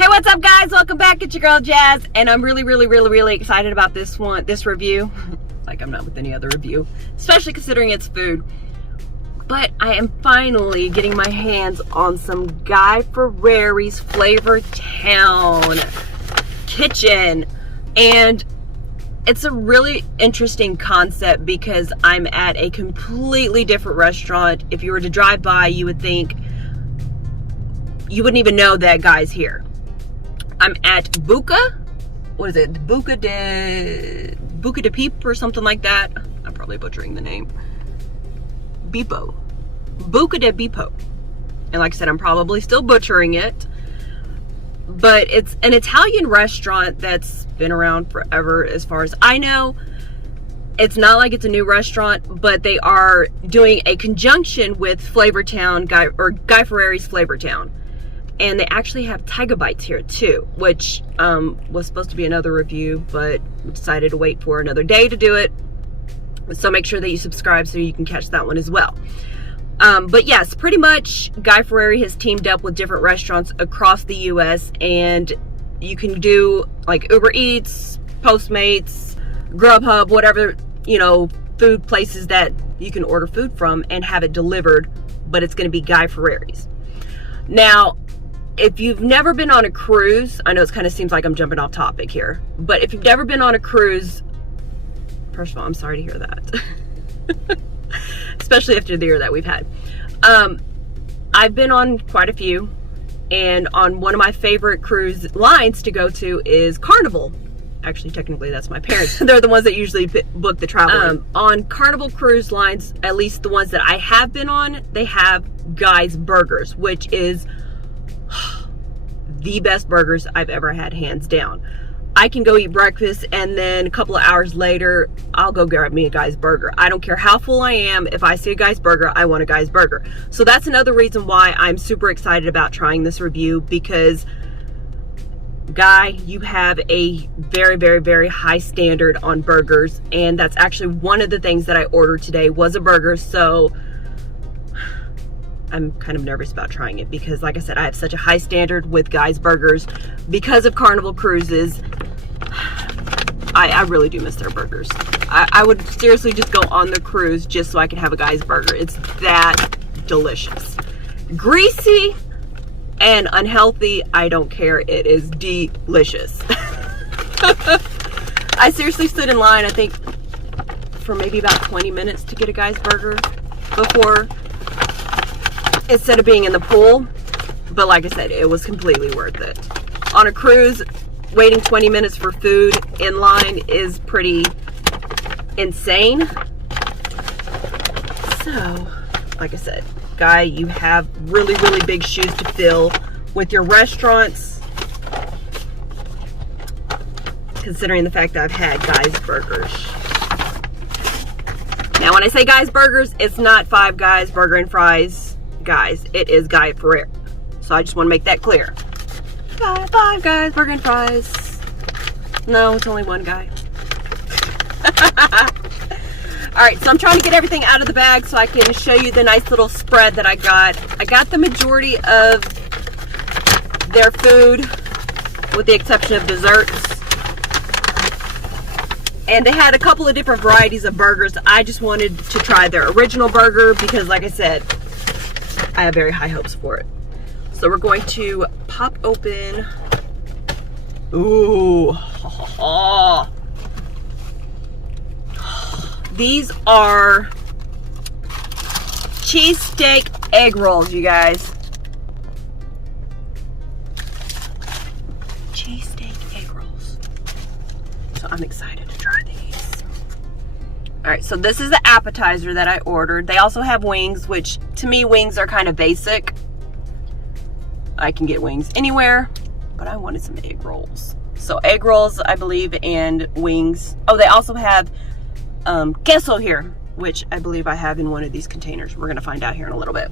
Hey, what's up, guys? Welcome back. It's your girl Jazz, and I'm really excited about this review. Like I'm not with any other review, especially considering it's food. But I am finally getting my hands on some Guy Fieri's Flavortown kitchen, and it's a really interesting concept because I'm at a completely different restaurant. If you were to drive by, you would think you wouldn't even know that Guy's here. I'm at Buca. What is it? Buca de Peep or something like that. I'm probably butchering the name. Bipo. Buca de Bipo. And like I said, I'm probably still butchering it. But it's an Italian restaurant that's been around forever as far as I know. It's not like it's a new restaurant, but they are doing a conjunction with Flavortown, Guy Fieri's Flavortown. And they actually have Tiger Bites here too, which was supposed to be another review, but we decided to wait for another day to do it. So make sure that you subscribe so you can catch that one as well. But yes, pretty much Guy Fieri has teamed up with different restaurants across the US, and you can do like Uber Eats, Postmates, Grubhub, whatever, you know, food places that you can order food from and have it delivered, but it's going to be Guy Fieri's. Now, if you've never been on a cruise, I know it kind of seems like I'm jumping off topic here, but if you've never been on a cruise, first of all, I'm sorry to hear that. Especially after the year that we've had. I've been on quite a few, and on one of my favorite cruise lines to go to is Carnival. Actually, technically, that's my parents. They're the ones that usually book the travel. On Carnival cruise lines, at least the ones that I have been on, they have Guy's Burgers, which is the best burgers I've ever had, hands down. I can go eat breakfast and then a couple of hours later I'll go grab me a Guy's Burger. I don't care how full I am. If I see a Guy's Burger, I want a Guy's Burger. So that's another reason why I'm super excited about trying this review, because Guy, you have a very high standard on burgers, and that's actually one of the things that I ordered today was a burger. So I'm kind of nervous about trying it because, like I said, I have such a high standard with Guy's Burgers because of Carnival Cruises. I really do miss their burgers. I would seriously just go on the cruise just so I can have a Guy's Burger. It's that delicious. Greasy and unhealthy, I don't care. It is delicious. I seriously stood in line, I think, for maybe about 20 minutes to get a Guy's Burger before, instead of being in the pool. But like I said, it was completely worth it. On a cruise, waiting 20 minutes for food in line is pretty insane. So, like I said, Guy, you have really big shoes to fill with your restaurants, considering the fact that I've had Guy's Burgers. Now, when I say Guy's Burgers, it's not Five Guys Burger and Fries. Guys, it is Guy Fieri. So I just want to make that clear. Five Guys Burger and Fries. No, it's only one guy. Alright, so I'm trying to get everything out of the bag so I can show you the nice little spread that I got. I got the majority of their food, with the exception of desserts. And they had a couple of different varieties of burgers. I just wanted to try their original burger because, like I said, I have very high hopes for it. So we're going to pop open. Ooh. These are Cheesesteak Egg Rolls, you guys. Cheesesteak Egg Rolls. So I'm excited to try these. Alright, so this is the appetizer that I ordered. They also have wings, which to me, wings are kind of basic. I can get wings anywhere, but I wanted some egg rolls. So egg rolls, I believe, and wings. Oh, they also have queso here, which I believe I have in one of these containers. We're gonna find out here in a little bit.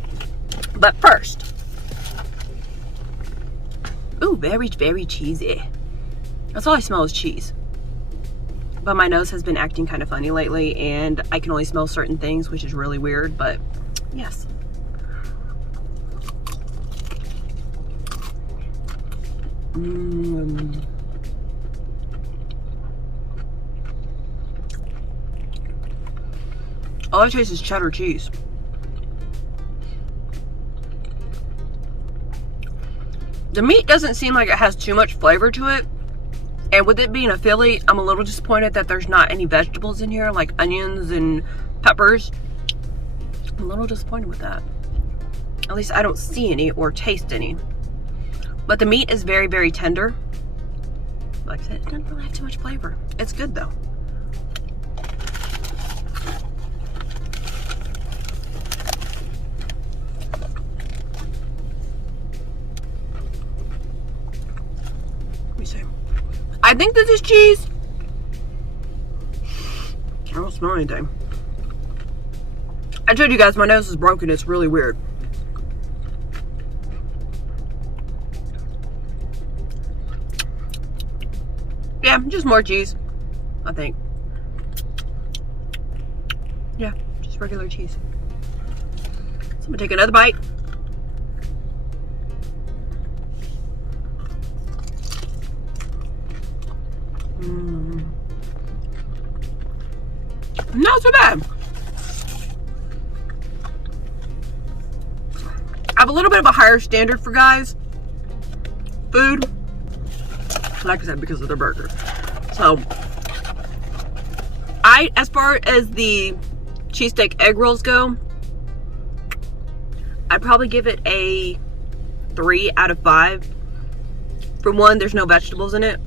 But first, ooh, very cheesy. That's all I smell is cheese. But my nose has been acting kind of funny lately, and I can only smell certain things, which is really weird, but yes. All I taste is cheddar cheese. The meat doesn't seem like it has too much flavor to it. And with it being a Philly, I'm a little disappointed that there's not any vegetables in here, like onions and peppers. I'm a little disappointed with that. At least I don't see any or taste any. But the meat is very, very tender. Like I said, it doesn't really have too much flavor. It's good though. Let me see. I think this is cheese. I don't smell anything. I told you guys my nose is broken. It's really weird. Yeah, just more cheese, I think. Yeah, just regular cheese. So I'm gonna take another bite. Not so bad. I have a little bit of a higher standard for guys' food. Like I said, because of the burger. So, as far as the cheesesteak egg rolls go, I'd probably give it a 3 out of 5. For one, there's no vegetables in it.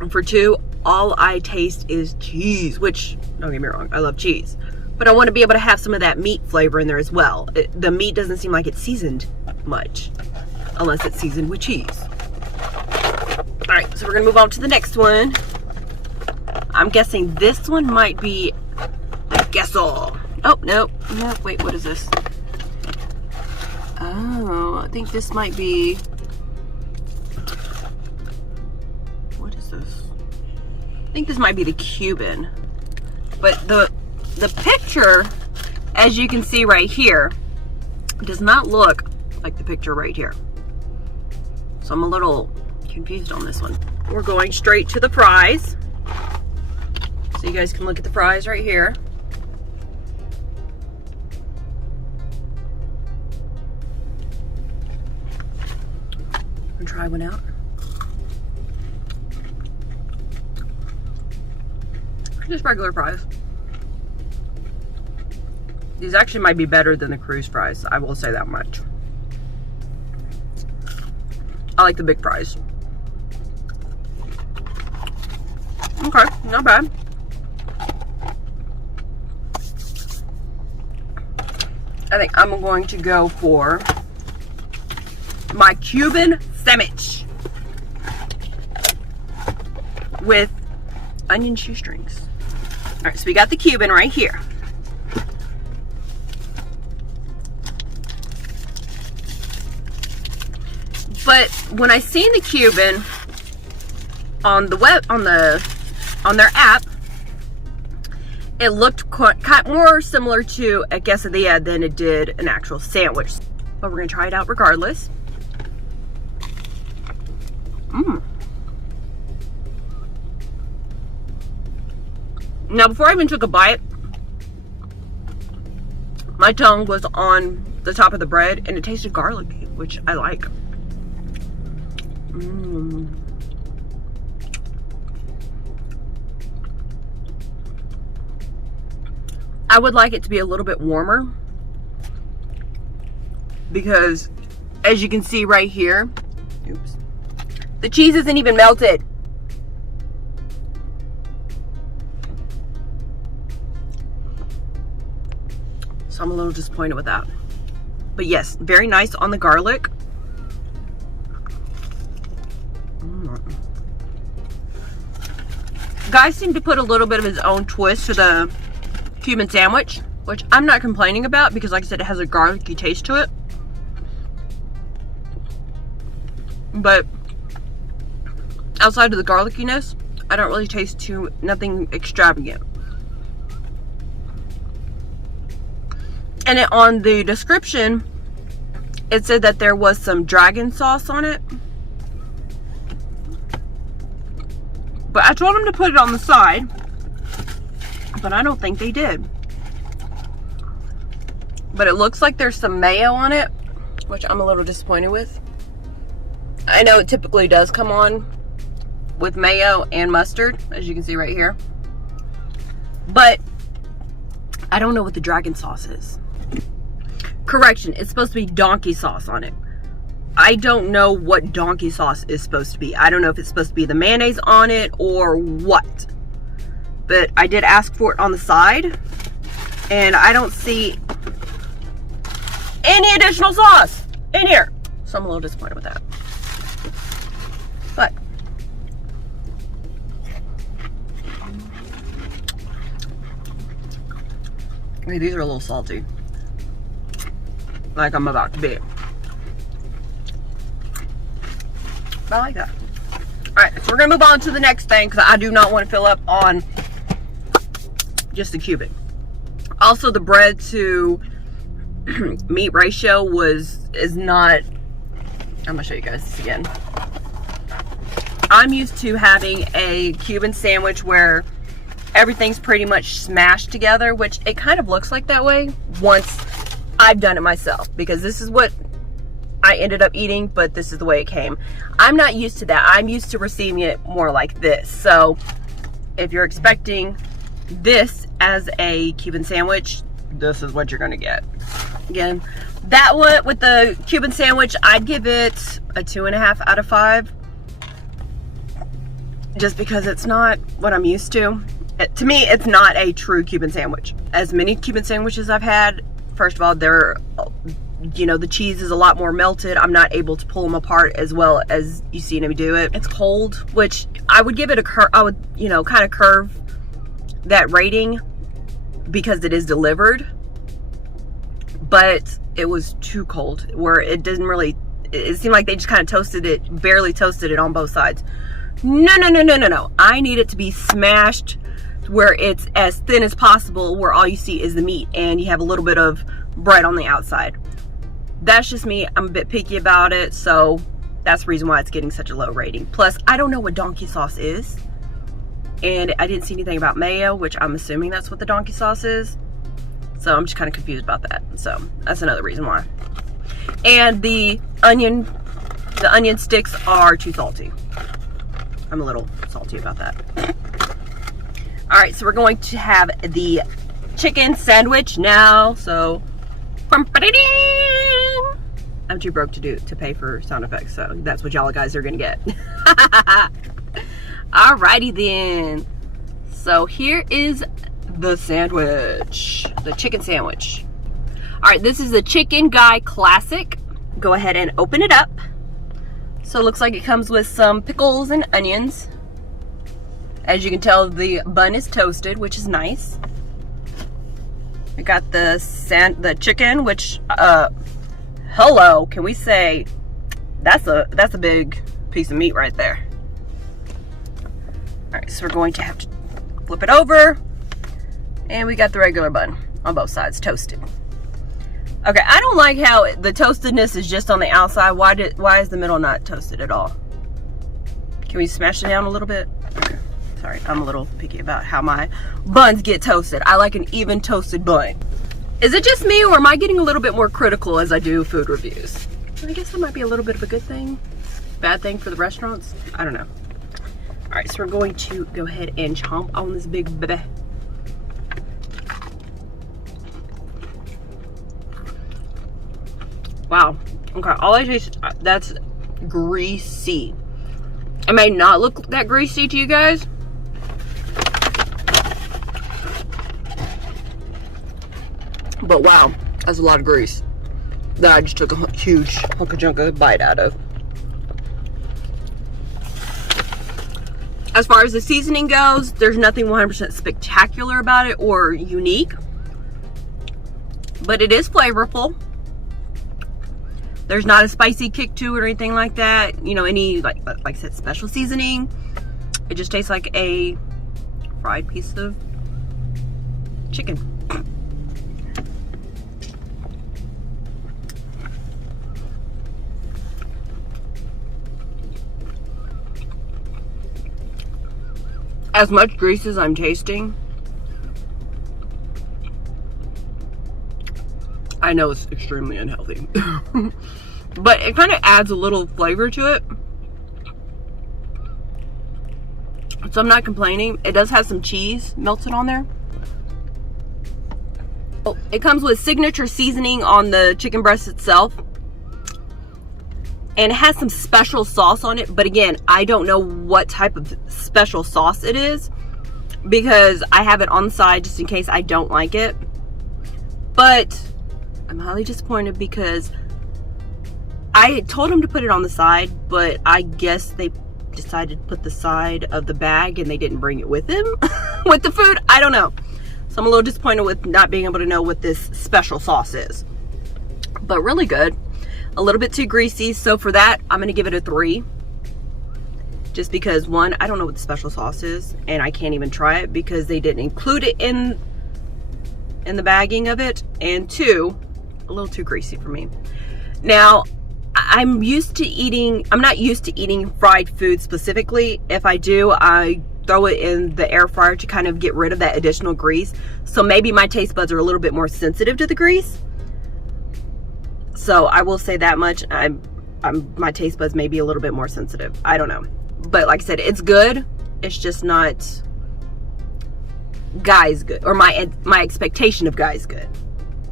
And for two, all I taste is cheese, which, don't get me wrong, I love cheese. But I want to be able to have some of that meat flavor in there as well. The meat doesn't seem like it's seasoned much, unless it's seasoned with cheese. Alright, so we're going to move on to the next one. I'm guessing this one might be a guess-all. Oh, no, wait, what is this? Oh, I think this might be... What is this? I think this might be the Cuban. But the picture, as you can see right here, does not look like the picture right here. So I'm a little confused on this one. We're going straight to the fries. So you guys can look at the fries right here. I'm gonna try one out. Just regular fries. These actually might be better than the cruise fries. I will say that much. I like the big fries. Okay, not bad. I think I'm going to go for my Cuban Sandwich with onion shoestrings. All right, so we got the Cuban right here. But when I seen the Cuban on the web, on their app, it looked quite more similar to a quesadilla than it did an actual sandwich. But we're gonna try it out regardless. Now, before I even took a bite, my tongue was on the top of the bread and it tasted garlicky, which I like. I would like it to be a little bit warmer because, as you can see right here, oops, the cheese isn't even melted. So I'm a little disappointed with that. But yes, very nice on the garlic. Guy seemed to put a little bit of his own twist to the Cuban sandwich, which I'm not complaining about because, like I said, it has a garlicky taste to it. But outside of the garlickiness, I don't really taste nothing extravagant. And on the description, it said that there was some dragon sauce on it. But I told them to put it on the side, but I don't think they did. But it looks like there's some mayo on it, which I'm a little disappointed with. I know it typically does come on with mayo and mustard, as you can see right here. But I don't know what the dragon sauce is. Correction, it's supposed to be donkey sauce on it. I don't know what donkey sauce is supposed to be. I don't know if it's supposed to be the mayonnaise on it or what. But I did ask for it on the side, and I don't see any additional sauce in here. So I'm a little disappointed with that. But okay, these are a little salty, like I'm about to be. But I like that. Alright, so we're gonna move on to the next thing, because I do not want to fill up on just the Cuban. Also, the bread to meat ratio is not. I'm gonna show you guys this again. I'm used to having a Cuban sandwich where everything's pretty much smashed together, which it kind of looks like that way once I've done it myself, because this is what I ended up eating, but this is the way it came. I'm not used to that. I'm used to receiving it more like this. So if you're expecting this as a Cuban sandwich, this is what you're gonna get. Again, that one with the Cuban sandwich, I'd give it a 2.5 out of 5. Just because it's not what I'm used to. To me, it's not a true Cuban sandwich. As many Cuban sandwiches I've had, first of all, they're, you know, the cheese is a lot more melted. I'm not able to pull them apart as well as you see me do it. It's cold, which I would give it I would, you know, kind of curve that rating because it is delivered. But it was too cold, where it didn't really, it seemed like they just kind of toasted it, barely toasted it on both sides. No. I need it to be smashed where it's as thin as possible, where all you see is the meat and you have a little bit of bread on the outside. That's just me. I'm a bit picky about it, so that's the reason why it's getting such a low rating. Plus, I don't know what donkey sauce is, and I didn't see anything about mayo, which I'm assuming that's what the donkey sauce is. So I'm just kind of confused about that. So that's another reason why. And the onion sticks are too salty. I'm a little salty about that. All right, so we're going to have the chicken sandwich now. So I'm too broke to pay for sound effects, so that's what y'all guys are gonna get. Alrighty then. So here is the sandwich, the chicken sandwich. All right, this is the Chicken Guy Classic. Go ahead and open it up. So it looks like it comes with some pickles and onions. As you can tell, the bun is toasted, which is nice. We got the chicken, which hello, can we say that's a big piece of meat right there. All right, so we're going to have to flip it over, and we got the regular bun on both sides toasted. Okay, I don't like how the toastedness is just on the outside. Why is the middle not toasted at all? Can we smash it down a little bit? Okay. Sorry, I'm a little picky about how my buns get toasted. I like an even toasted bun. Is it just me, or am I getting a little bit more critical as I do food reviews? I guess that might be a little bit of a good thing, bad thing for the restaurants. I don't know. All right, so we're going to go ahead and chomp on this big baby. Wow. Okay, all I taste, that's greasy. It may not look that greasy to you guys, but wow, that's a lot of grease that I just took a huge chunk of bite out of. As far as the seasoning goes, there's nothing 100% spectacular about it or unique, but it is flavorful. There's not a spicy kick to it or anything like that. You know, any, like I said, special seasoning. It just tastes like a fried piece of chicken. as much grease as I'm tasting, I know it's extremely unhealthy. But it kind of adds a little flavor to it. So I'm not complaining. It does have some cheese melted on there. Oh, it comes with signature seasoning on the chicken breast itself. And it has some special sauce on it. But again, I don't know what type of special sauce it is, because I have it on the side just in case I don't like it. But I'm highly disappointed because I told them to put it on the side, but I guess they decided to put the side of the bag and they didn't bring it with them with the food. I don't know. So I'm a little disappointed with not being able to know what this special sauce is. But really good. A little bit too greasy. So for that, I'm going to give it a 3. Just because, one, I don't know what the special sauce is, and I can't even try it because they didn't include it in the bagging of it. And 2, a little too greasy for me. Now, I'm not used to eating fried food specifically. If I do, I throw it in the air fryer to kind of get rid of that additional grease. So maybe my taste buds are a little bit more sensitive to the grease. So I will say that much. My taste buds may be a little bit more sensitive. I don't know. But like I said, it's good. It's just not Guy's good, or my expectation of Guy's good.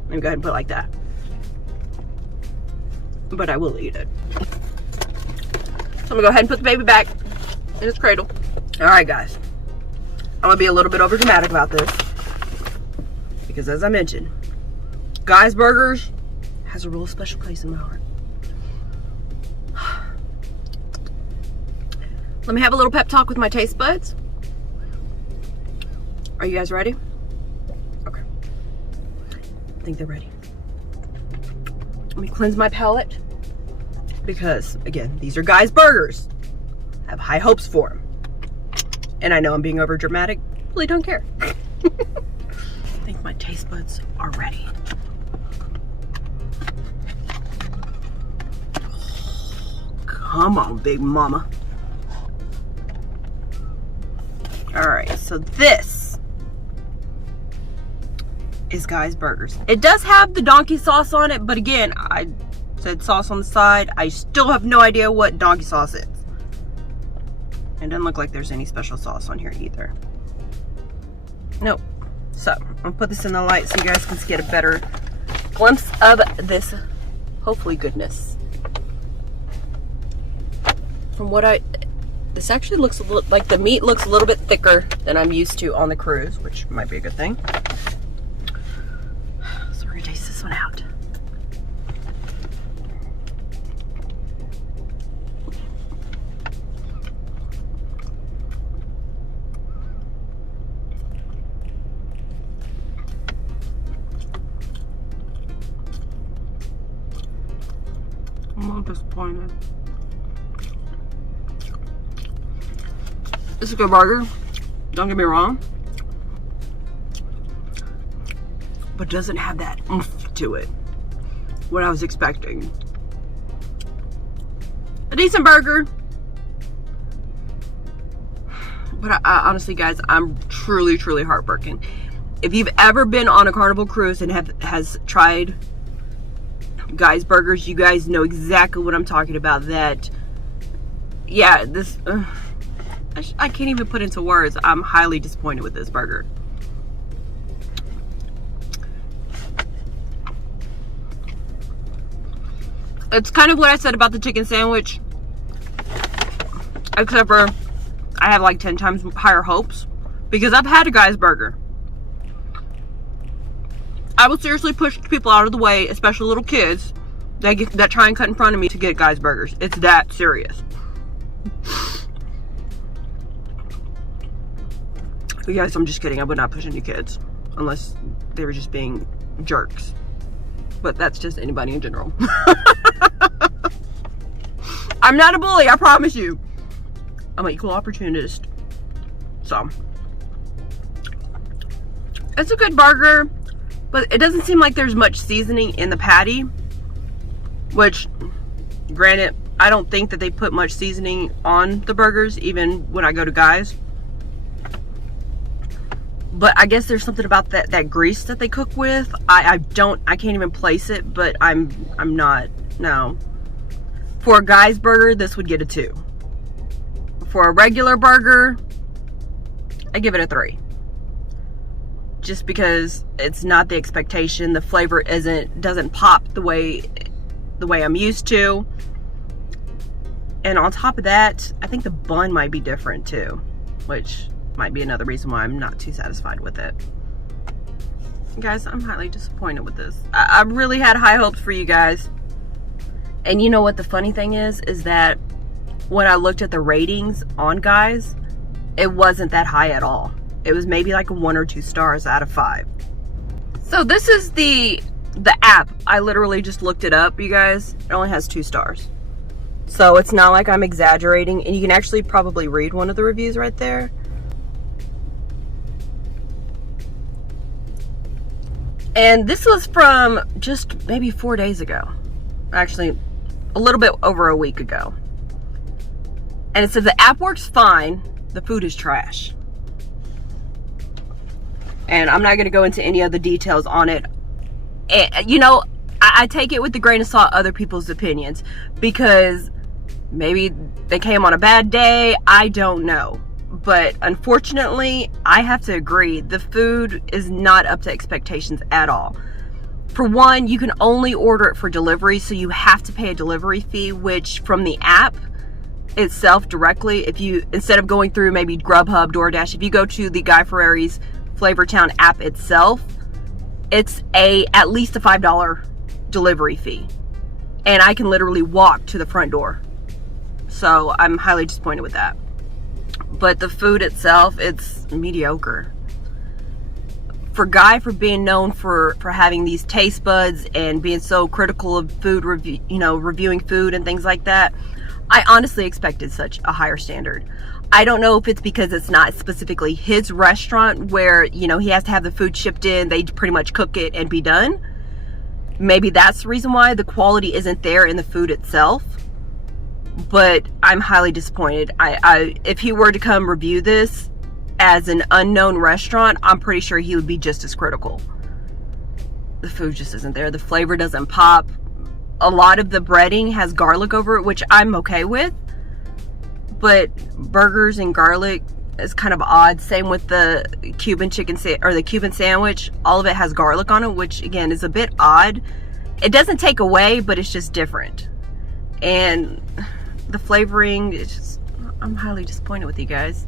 Let me go ahead and put it like that. But I will eat it. So I'm gonna go ahead and put the baby back in its cradle. All right, guys. I'm gonna be a little bit over dramatic about this because, as I mentioned, Guy's Burgers has a real special place in my heart. Let me have a little pep talk with my taste buds. Are you guys ready? Okay. I think they're ready. Let me cleanse my palate because, again, these are Guy's Burgers. I have high hopes for them. And I know I'm being over dramatic. Really don't care. I think my taste buds are ready. Come on, big mama. All right, so this is Guy's Burgers. It does have the donkey sauce on it, but again, I said sauce on the side. I still have no idea what donkey sauce is. It doesn't look like there's any special sauce on here either. Nope. So, I'm gonna put this in the light so you guys can get a better glimpse of this, hopefully, goodness. From what this actually looks a little, like the meat looks a little bit thicker than I'm used to on the cruise, which might be a good thing. So we're gonna taste this one out. I'm not disappointed. It's a good burger, don't get me wrong, but it doesn't have that oomph to it, what I was expecting. A decent burger, but I honestly, guys, I'm truly heartbroken. If you've ever been on a Carnival cruise and has tried Guy's Burgers, you guys know exactly what I'm talking about. That, yeah, this... I can't even put into words. I'm highly disappointed with this burger. It's kind of what I said about the chicken sandwich, except for I have like 10 times higher hopes because I've had a Guy's Burger. I will seriously push people out of the way, especially little kids that try and cut in front of me to get Guy's Burgers. It's that serious. But guys, I'm just kidding. I would not push any kids unless they were just being jerks. But that's just anybody in general. I'm not a bully, I promise you. I'm an equal opportunist. So, it's a good burger, but it doesn't seem like there's much seasoning in the patty. Which, granted, I don't think that they put much seasoning on the burgers, even when I go to Guy's. But I guess there's something about that grease that they cook with. I can't even place it, but I'm not, no. For a guy's burger, this would get a 2. For a regular burger, I give it a 3. Just because it's not the expectation. The flavor doesn't pop the way I'm used to. And on top of that, I think the bun might be different too, which might be another reason why I'm not too satisfied with it. Guys, I'm highly disappointed with this. I really had high hopes for you guys. And you know what the funny thing is that when I looked at the ratings on Guys, it wasn't that high at all. It was maybe like 1 or 2 stars out of 5. So this is the app. I literally just looked it up, you guys. It only has 2 stars. So it's not like I'm exaggerating, and you can actually probably read one of the reviews right there. And this was from just maybe 4 days ago. Actually, a little bit over a week ago. And it says the app works fine, the food is trash. And I'm not going to go into any of the details on it. And, you know, I take it with a grain of salt, other people's opinions, because maybe they came on a bad day. I don't know. But unfortunately, I have to agree, the food is not up to expectations at all. For one, you can only order it for delivery, so you have to pay a delivery fee, which from the app itself directly, if you, instead of going through maybe Grubhub, DoorDash, if you go to the Guy Fieri's Flavortown app itself, it's at least a $5 delivery fee. And I can literally walk to the front door. So I'm highly disappointed with that. But the food itself, it's mediocre. For Guy, for being known for having these taste buds and being so critical of food review, you know, reviewing food and things like that, I honestly expected such a higher standard. I don't know if it's because it's not specifically his restaurant where, you know, he has to have the food shipped in, they pretty much cook it and be done. Maybe that's the reason why the quality isn't there in the food itself. But I'm highly disappointed. If he were to come review this as an unknown restaurant, I'm pretty sure he would be just as critical. The food just isn't there. The flavor doesn't pop. A lot of the breading has garlic over it, which I'm okay with. But burgers and garlic is kind of odd. Same with the Cuban the Cuban sandwich. All of it has garlic on it, which again is a bit odd. It doesn't take away, but it's just different. And the flavoring, it's just, I'm highly disappointed with you guys.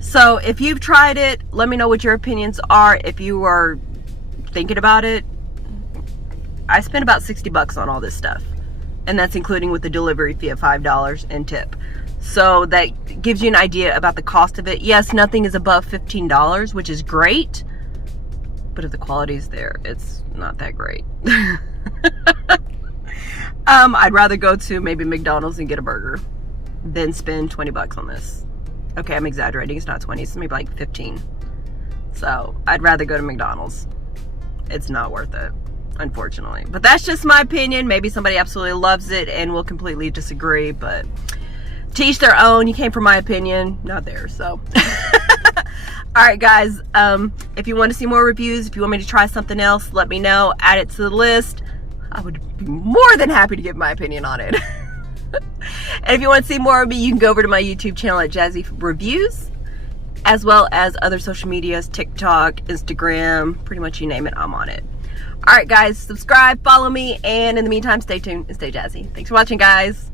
So if you've tried it, let me know what your opinions are. If you are thinking about it, I spent about 60 bucks on all this stuff. And that's including with the delivery fee of $5 and tip. So that gives you an idea about the cost of it. Yes, nothing is above $15, which is great. But if the quality is there, it's not that great. I'd rather go to maybe McDonald's and get a burger than spend 20 bucks on this. Okay, I'm exaggerating. It's not 20. It's maybe like 15. So I'd rather go to McDonald's. It's not worth it, unfortunately. But that's just my opinion. Maybe somebody absolutely loves it and will completely disagree. But to each their own. You came from my opinion, not theirs. So alright guys, if you want to see more reviews, if you want me to try something else, let me know. Add it to the list. I would be more than happy to give my opinion on it. And if you want to see more of me, you can go over to my YouTube channel at Jazzy Reviews, as well as other social medias, TikTok, Instagram, pretty much you name it, I'm on it. Alright guys, subscribe, follow me, and in the meantime, stay tuned and stay jazzy. Thanks for watching, guys.